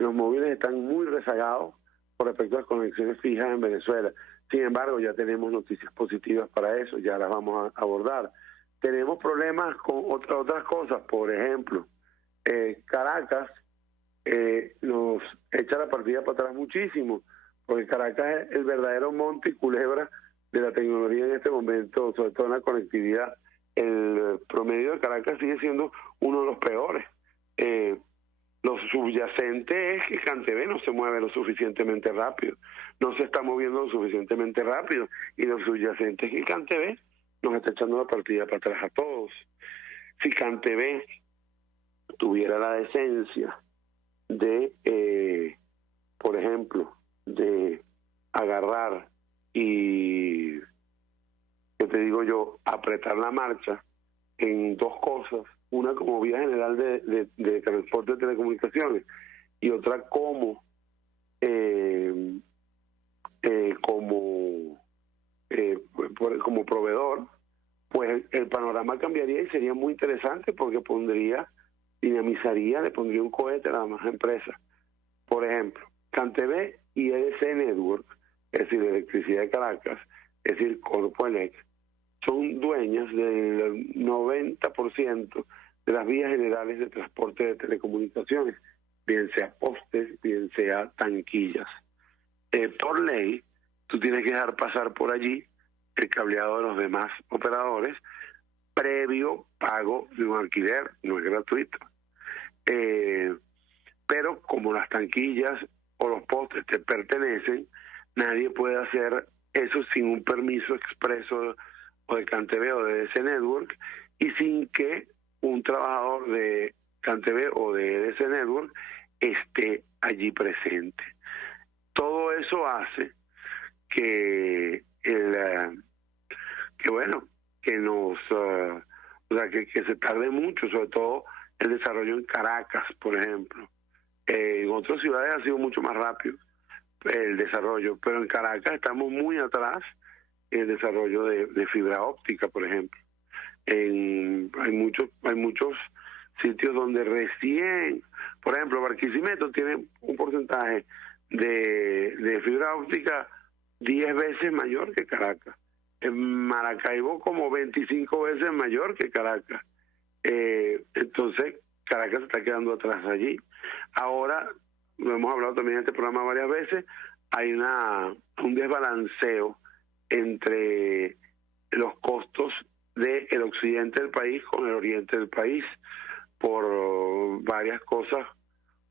Los móviles están muy rezagados con respecto a las conexiones fijas en Venezuela. Sin embargo, ya tenemos noticias positivas para eso, ya las vamos a abordar. Tenemos problemas con otras cosas, por ejemplo, Caracas nos echa la partida para atrás muchísimo, porque Caracas es el verdadero monte y culebra de la tecnología en este momento, sobre todo en la conectividad. El promedio de Caracas sigue siendo uno de los peores. Lo subyacente es que CanTV no se mueve lo suficientemente rápido, no se está moviendo lo suficientemente rápido, y lo subyacente es que CanTV nos está echando la partida para atrás a todos. Si CanTV tuviera la decencia de, por ejemplo, de agarrar y, ¿qué te digo yo?, apretar la marcha en dos cosas, una como vía general de transporte de telecomunicaciones y otra como como proveedor, pues el panorama cambiaría y sería muy interesante porque le pondría un cohete a las demás empresas. Por ejemplo, CanTV y EDC Network, es decir, Electricidad de Caracas, es decir, Corpoelec, son dueñas del 90% de las vías generales de transporte de telecomunicaciones, bien sea postes, bien sea tanquillas. Por ley, tú tienes que dejar pasar por allí el cableado de los demás operadores previo pago de un alquiler, no es gratuito. Pero como las tanquillas o los postes te pertenecen, nadie puede hacer eso sin un permiso expreso o de CanTV o de EDC Network y sin que un trabajador de CanTV o de EDC Network esté allí presente. Todo eso hace que que se tarde mucho, sobre todo el desarrollo en Caracas, por ejemplo. En otras ciudades ha sido mucho más rápido el desarrollo, pero en Caracas estamos muy atrás en el desarrollo de fibra óptica, por ejemplo. Hay muchos sitios donde recién, por ejemplo, Barquisimeto tiene un porcentaje de fibra óptica 10 veces mayor que Caracas. En Maracaibo como 25 veces mayor que Caracas. Entonces Caracas se está quedando atrás allí. Ahora, lo hemos hablado también en este programa varias veces, hay un desbalanceo entre los costos del occidente del país con el oriente del país por varias cosas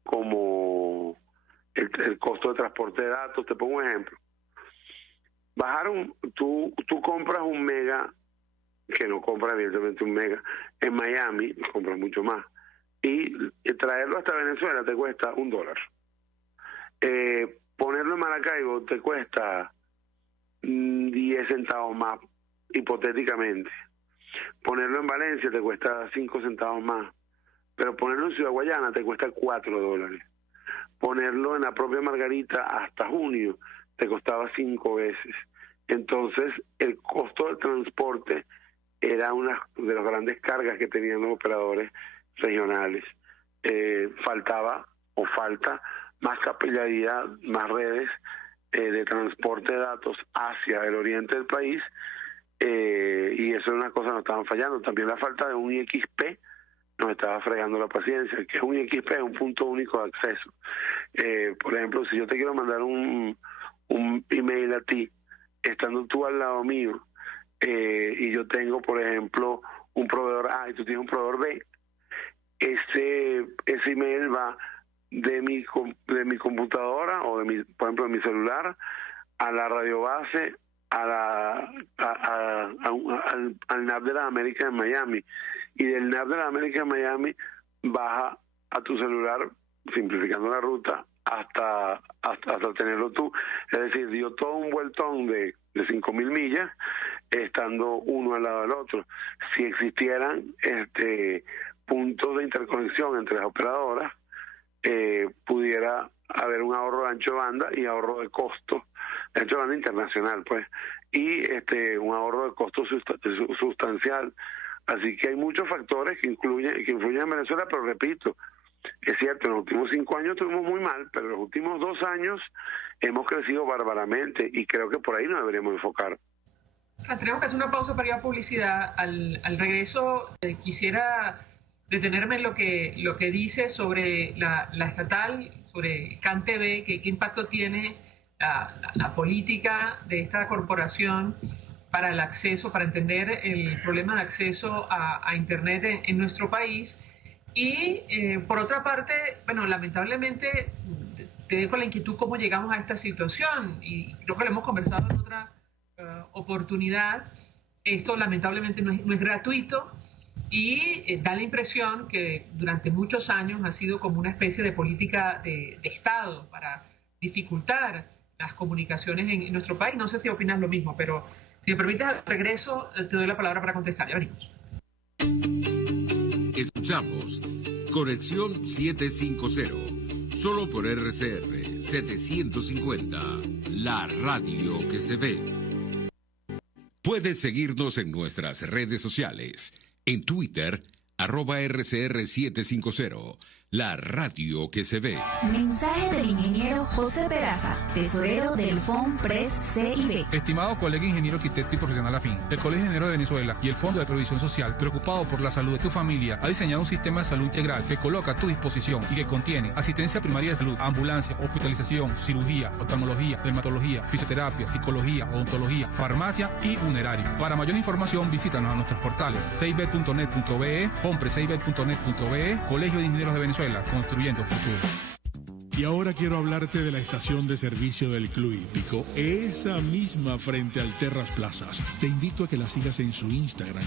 como el costo de transporte de datos. Te pongo un ejemplo. Tú compras un mega, que no compras evidentemente un mega, en Miami, compras mucho más, y traerlo hasta Venezuela te cuesta $1. Ponerlo en Maracaibo te cuesta 10 centavos más, hipotéticamente. Ponerlo en Valencia te cuesta 5 centavos más, pero ponerlo en Ciudad Guayana te cuesta $4. Ponerlo en la propia Margarita hasta junio te costaba 5 veces. Entonces, el costo del transporte era una de las grandes cargas que tenían los operadores regionales. Falta más capilaridad, más redes de transporte de datos hacia el oriente del país, y eso es una cosa que nos estaban fallando. También la falta de un IXP nos estaba fregando la paciencia. Que es un IXP, es un punto único de acceso. Por ejemplo, si yo te quiero mandar un email a ti, estando tú al lado mío, y yo tengo, por ejemplo, un proveedor A y tú tienes un proveedor B, ese email va de mi computadora o por ejemplo de mi celular a la radio base, al NAP de las Américas en Miami, y del NAP de las Américas en Miami baja a tu celular, simplificando la ruta, hasta tenerlo tú. Es decir, dio todo un vueltón de 5.000 millas, estando uno al lado del otro. Si existieran puntos de interconexión entre las operadoras, pudiera haber un ahorro de ancho de banda y ahorro de costo, de ancho de banda internacional, pues, y un ahorro de costo sustancial. Así que hay muchos factores que influyen en Venezuela, pero repito, es cierto, en los últimos 5 años estuvimos muy mal, pero en los últimos 2 años hemos crecido bárbaramente y creo que por ahí nos deberíamos enfocar. Tenemos que hacer una pausa para ir a publicidad. Al regreso quisiera detenerme en lo que dice sobre la estatal, sobre CanTV, qué impacto tiene la política de esta corporación para el acceso, para entender el problema de acceso a Internet en nuestro país. Y por otra parte, bueno, lamentablemente te dejo la inquietud cómo llegamos a esta situación, y creo que lo hemos conversado en otra oportunidad. Esto lamentablemente no es gratuito, y da la impresión que durante muchos años ha sido como una especie de política de Estado para dificultar las comunicaciones en nuestro país. No sé si opinas lo mismo, pero si me permites, al regreso te doy la palabra para contestar. Ya venimos. Escuchamos Conexión 750, Solo por RCR 750, la radio que se ve. Puedes seguirnos en nuestras redes sociales. En Twitter, @RCR750, la radio que se ve. Mensaje del ingeniero José Peraza, tesorero del FONPRES CIB. Estimado colega ingeniero arquitecto y profesional afín, el Colegio de Ingenieros de Venezuela y el Fondo de Previsión Social, preocupado por la salud de tu familia, ha diseñado un sistema de salud integral que coloca a tu disposición y que contiene asistencia primaria de salud, ambulancia, hospitalización, cirugía, oftalmología, dermatología, fisioterapia, psicología, odontología, farmacia y funerario. Para mayor información, visítanos a nuestros portales cib.net.be, fonprescib.net.be, Colegio de Ingenieros de Venezuela, construyendo futuro. Y ahora quiero hablarte de la estación de servicio del Club Hípico, esa misma frente al Terras Plazas. Te invito a que la sigas en su Instagram,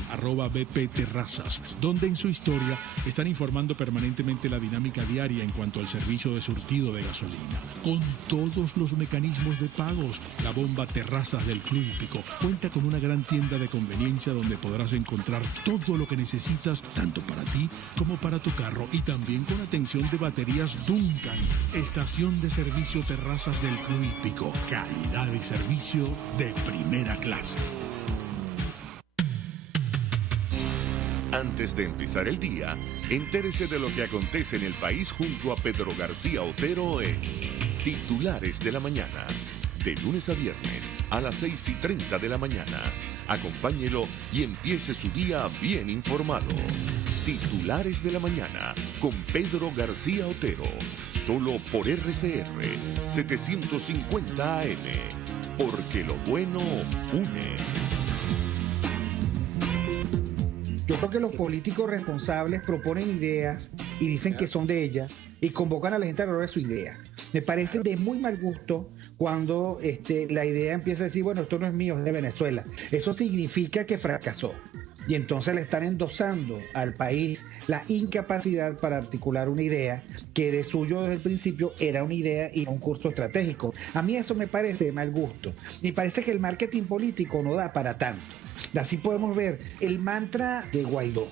@bpterrazas, donde en su historia están informando permanentemente la dinámica diaria en cuanto al servicio de surtido de gasolina. Con todos los mecanismos de pagos, la bomba Terrazas del Club Hípico cuenta con una gran tienda de conveniencia donde podrás encontrar todo lo que necesitas, tanto para ti como para tu carro, y también con atención de baterías Duncan. Estación de servicio Terrazas del Club Hípico. Calidad y servicio de primera clase. Antes de empezar el día, entérese de lo que acontece en el país junto a Pedro García Otero en Titulares de la Mañana. De lunes a viernes a las 6:30 de la mañana. Acompáñelo y empiece su día bien informado. Titulares de la Mañana con Pedro García Otero. Solo por RCR 750 AM. Porque lo bueno une. Yo creo que los políticos responsables proponen ideas y dicen que son de ellas y convocan a la gente a lograr su idea. Me parece de muy mal gusto cuando la idea empieza a decir, bueno, esto no es mío, es de Venezuela. Eso significa que fracasó. Y entonces le están endosando al país la incapacidad para articular una idea que de suyo desde el principio era una idea y no un curso estratégico. A mí eso me parece de mal gusto. Y parece que el marketing político no da para tanto. Así podemos ver el mantra de Guaidó: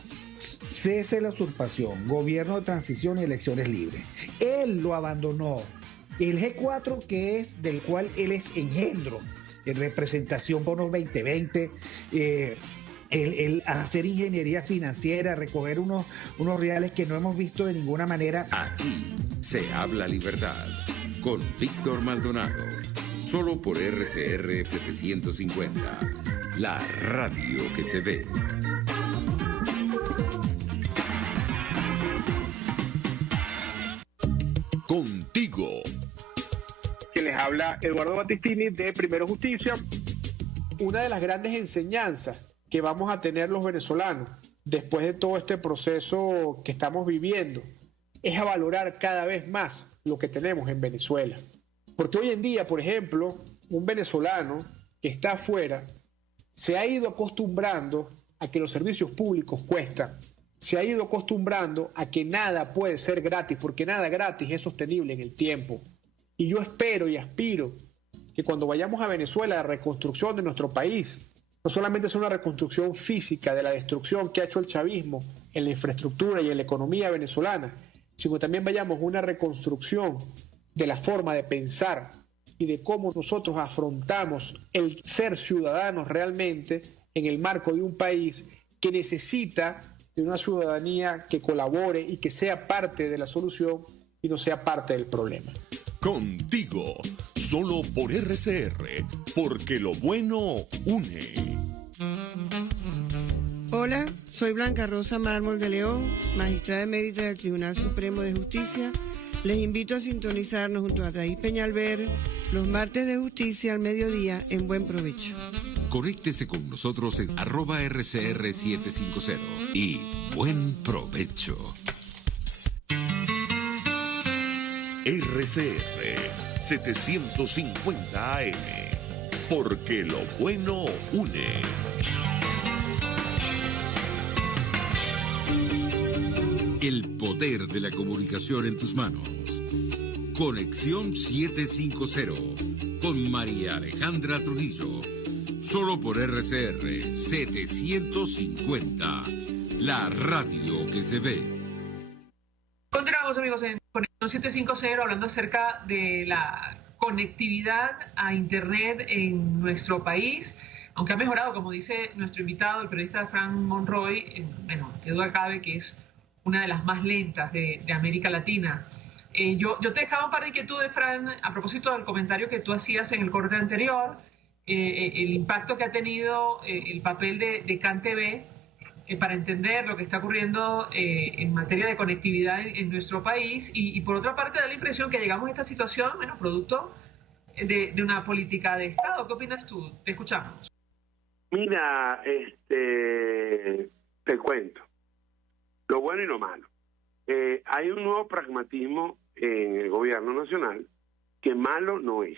cese la usurpación, gobierno de transición y elecciones libres. Él lo abandonó. El G4, que es del cual él es engendro, en representación bonos 2020, el hacer ingeniería financiera, recoger unos reales que no hemos visto de ninguna manera. Aquí se habla libertad con Víctor Maldonado. Solo por RCR 750, la radio que se ve. Contigo. Que les habla Eduardo Battistini de Primero Justicia. Una de las grandes enseñanzas que vamos a tener los venezolanos después de todo este proceso que estamos viviendo es a valorar cada vez más lo que tenemos en Venezuela. Porque hoy en día, por ejemplo, un venezolano que está afuera se ha ido acostumbrando a que los servicios públicos cuestan, se ha ido acostumbrando a que nada puede ser gratis, porque nada gratis es sostenible en el tiempo. Y yo espero y aspiro que cuando vayamos a Venezuela, la reconstrucción de nuestro país no solamente sea una reconstrucción física de la destrucción que ha hecho el chavismo en la infraestructura y en la economía venezolana, sino también vayamos a una reconstrucción de la forma de pensar y de cómo nosotros afrontamos el ser ciudadanos realmente en el marco de un país que necesita de una ciudadanía que colabore y que sea parte de la solución y no sea parte del problema. Contigo, solo por RCR, porque lo bueno une. Hola, soy Blanca Rosa Mármol de León, magistrada emérita del Tribunal Supremo de Justicia. Les invito a sintonizarnos junto a Thais Peñalver los martes de justicia al mediodía en Buen Provecho. Conéctese con nosotros en @RCR750 y buen provecho. RCR 750 AM, porque lo bueno une. El poder de la comunicación en tus manos. Conexión 750 con María Alejandra Trujillo. Solo por RCR 750, la radio que se ve. Continuamos, amigos, en Conexión Son 750 hablando acerca de la conectividad a Internet en nuestro país, aunque ha mejorado, como dice nuestro invitado, el periodista Frank Monroy, bueno, qué duda cabe que es una de las más lentas de América Latina. Yo te dejaba un par de inquietudes, Fran, a propósito del comentario que tú hacías en el corte anterior, el impacto que ha tenido el papel de CanTV para entender lo que está ocurriendo en materia de conectividad en nuestro país y por otra parte da la impresión que llegamos a esta situación, bueno, producto de una política de Estado. ¿Qué opinas tú? Te escuchamos. Mira, te cuento lo bueno y lo malo. Hay un nuevo pragmatismo en el gobierno nacional que malo no es.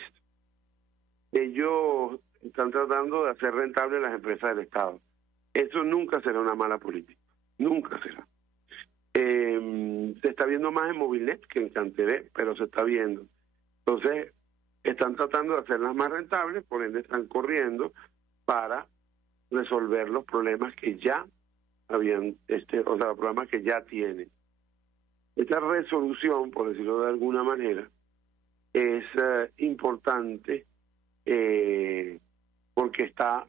Ellos están tratando de hacer rentables las empresas del Estado. Eso nunca será una mala política, nunca será. Se está viendo más en Movilnet que en CanTV, pero se está viendo. Entonces, están tratando de hacerlas más rentables, por ende están corriendo para resolver los problemas que ya habían, o sea, los problemas que ya tienen. Esta resolución, por decirlo de alguna manera, es importante porque está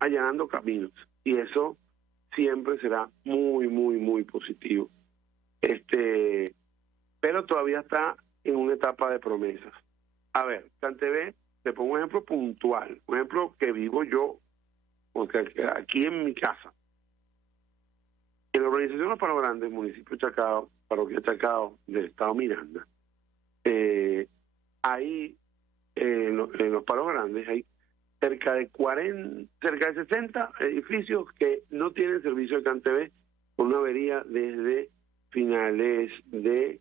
allanando caminos y eso siempre será muy, muy, muy positivo. Pero todavía está en una etapa de promesas. A ver, CanTV, te pongo un ejemplo puntual, un ejemplo que vivo yo, porque aquí en mi casa. En la organización Los Palos Grandes, municipio Chacao, parroquia Chacao, del estado Miranda, ahí en Los Palos Grandes hay cerca de 60 edificios que no tienen servicio de CanTV con una avería desde finales de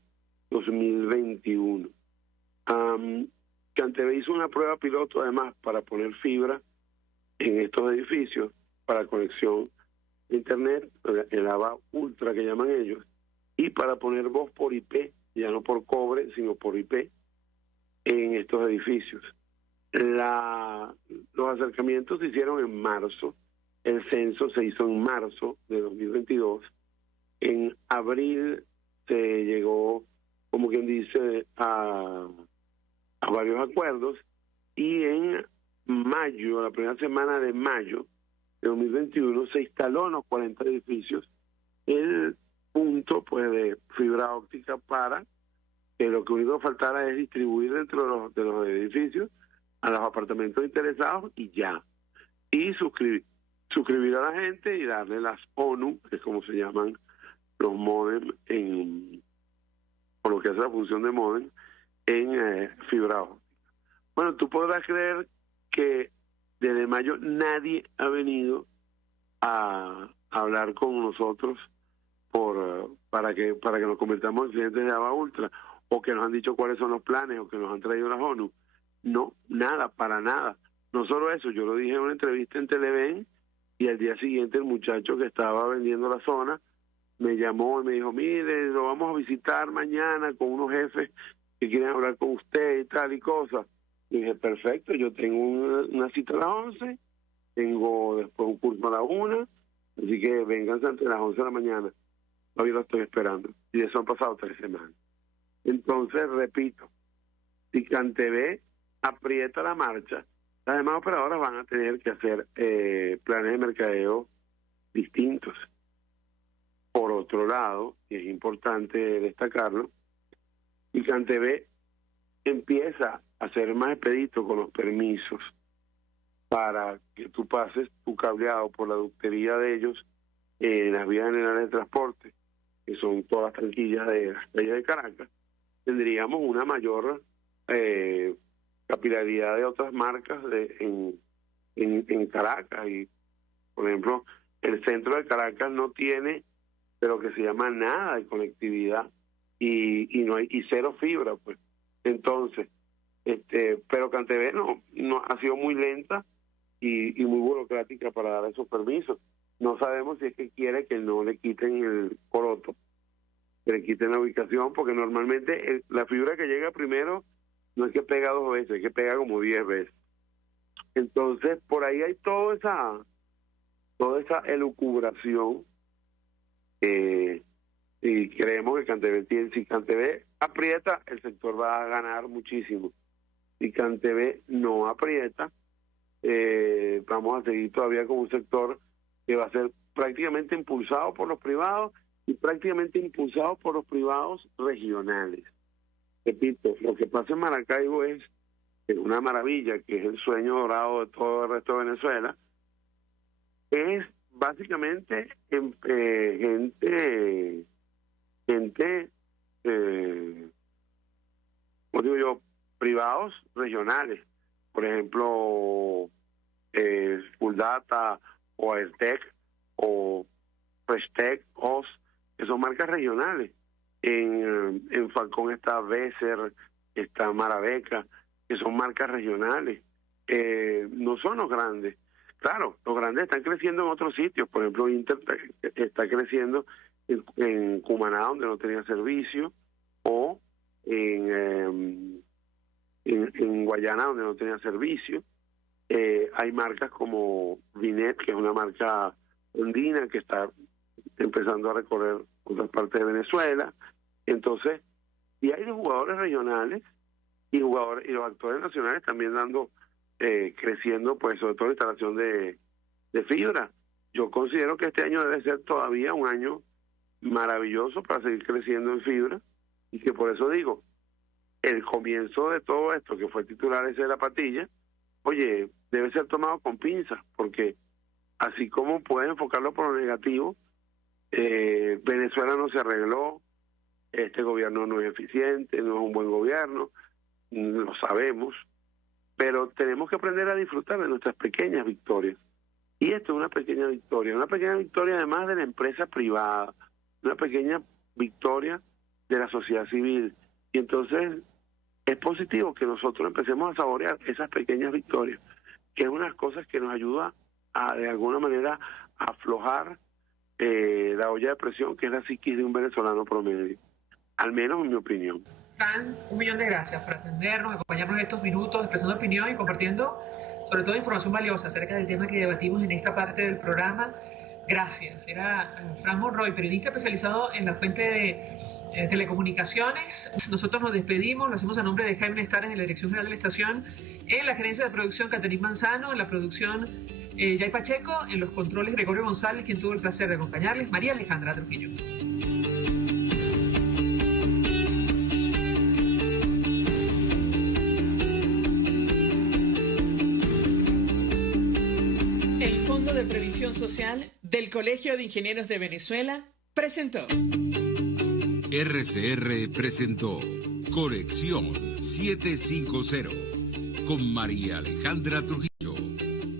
2021. CanTV hizo una prueba piloto además para poner fibra en estos edificios para conexión de internet, el AVA Ultra que llaman ellos, y para poner voz por IP, ya no por cobre, sino por IP, en estos edificios. Los acercamientos se hicieron en marzo, el censo se hizo en marzo de 2022, en abril se llegó, como quien dice, a varios acuerdos, y en mayo, la primera semana de mayo de 2021, se instaló en los 40 edificios el punto pues de fibra óptica para que lo que único faltara es distribuir dentro de los edificios a los apartamentos interesados y ya. Y suscribir a la gente y darle las ONU, que es como se llaman los modem, por lo que hace la función de modem, en fibra óptica. Bueno, tú podrás creer que desde mayo nadie ha venido a hablar con nosotros para que nos convirtamos en clientes de AVA Ultra, o que nos han dicho cuáles son los planes, o que nos han traído las ONU. No, nada, para nada. No solo eso, yo lo dije en una entrevista en Televen, y al día siguiente el muchacho que estaba vendiendo la zona me llamó y me dijo, mire, lo vamos a visitar mañana con unos jefes que quieren hablar con usted y tal y cosas. Y dije, perfecto, yo tengo una cita a las 11, tengo después un curso a la 1, así que vénganse antes de las 11 de la mañana. Todavía lo estoy esperando. Y de eso han pasado 3 semanas. Entonces, repito, si CanTV aprieta la marcha, las demás operadoras van a tener que hacer planes de mercadeo distintos. Por otro lado, y es importante destacarlo, y CanTV empieza a hacer más expedito con los permisos para que tú pases tu cableado por la ductería de ellos en las vías generales de transporte, que son todas las tranquillas de las calles de Caracas, tendríamos una mayor capilaridad de otras marcas en Caracas. Y por ejemplo, el centro de Caracas no tiene de lo que se llama nada de conectividad y no hay, y cero fibra, pues. Entonces, pero CanTV no ha sido muy lenta y muy burocrática para dar esos permisos. No sabemos si es que quiere que no le quiten el coroto, que le quiten la ubicación, porque normalmente la fibra que llega primero no es que pega 2 veces, es que pega como 10 veces. Entonces, por ahí hay toda esa elucubración Y creemos que Cantv si Cantv aprieta, el sector va a ganar muchísimo. Si Cantv no aprieta, vamos a seguir todavía con un sector que va a ser prácticamente impulsado por los privados y prácticamente impulsado por los privados regionales. Repito, lo que pasa en Maracaibo es una maravilla, que es el sueño dorado de todo el resto de Venezuela. Es básicamente gente como digo yo, privados regionales, por ejemplo Full Data o Airtech o Preshtech, OS, que son marcas regionales. En Falcón está Besser, está Marabeca, que son marcas regionales, no son los grandes. Claro, los grandes están creciendo en otros sitios, por ejemplo Inter está creciendo en Cumaná, donde no tenía servicio, o en Guayana, donde no tenía servicio. Hay marcas como Vinet, que es una marca andina que está empezando a recorrer otras partes de Venezuela. Entonces, y hay los jugadores regionales y los actores nacionales también dando, creciendo, pues sobre todo la instalación de fibra. Yo considero que este año debe ser todavía un año maravilloso para seguir creciendo en fibra, y que por eso digo, el comienzo de todo esto, que fue el titular ese de la patilla, oye, debe ser tomado con pinzas, porque así como puedes enfocarlo por lo negativo, Venezuela no se arregló, este gobierno no es eficiente, no es un buen gobierno, lo sabemos, pero tenemos que aprender a disfrutar de nuestras pequeñas victorias. Y esto es una pequeña victoria además de la empresa privada, una pequeña victoria de la sociedad civil. Y entonces es positivo que nosotros empecemos a saborear esas pequeñas victorias, que es una cosa que nos ayuda a, de alguna manera, a aflojar la olla de presión que es la psiquis de un venezolano promedio, al menos en mi opinión. Fran, 1.000.000 de gracias por atendernos, acompañarnos estos minutos, expresando opinión y compartiendo sobre todo información valiosa acerca del tema que debatimos en esta parte del programa. Gracias. Era Fran Monroy, periodista especializado en la fuente de telecomunicaciones. Nosotros nos despedimos, lo hacemos a nombre de Jaime Estares en la Dirección General de la Estación, en la gerencia de producción Caterín Manzano, en la producción Yay Pacheco, en los controles Gregorio González, quien tuvo el placer de acompañarles, María Alejandra Trujillo. El Fondo de Previsión Social del Colegio de Ingenieros de Venezuela presentó. RCR presentó Conexión 750 con María Alejandra Trujillo.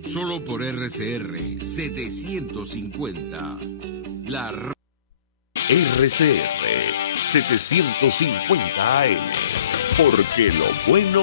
Solo por RCR 750. La RCR 750 AM. Porque lo bueno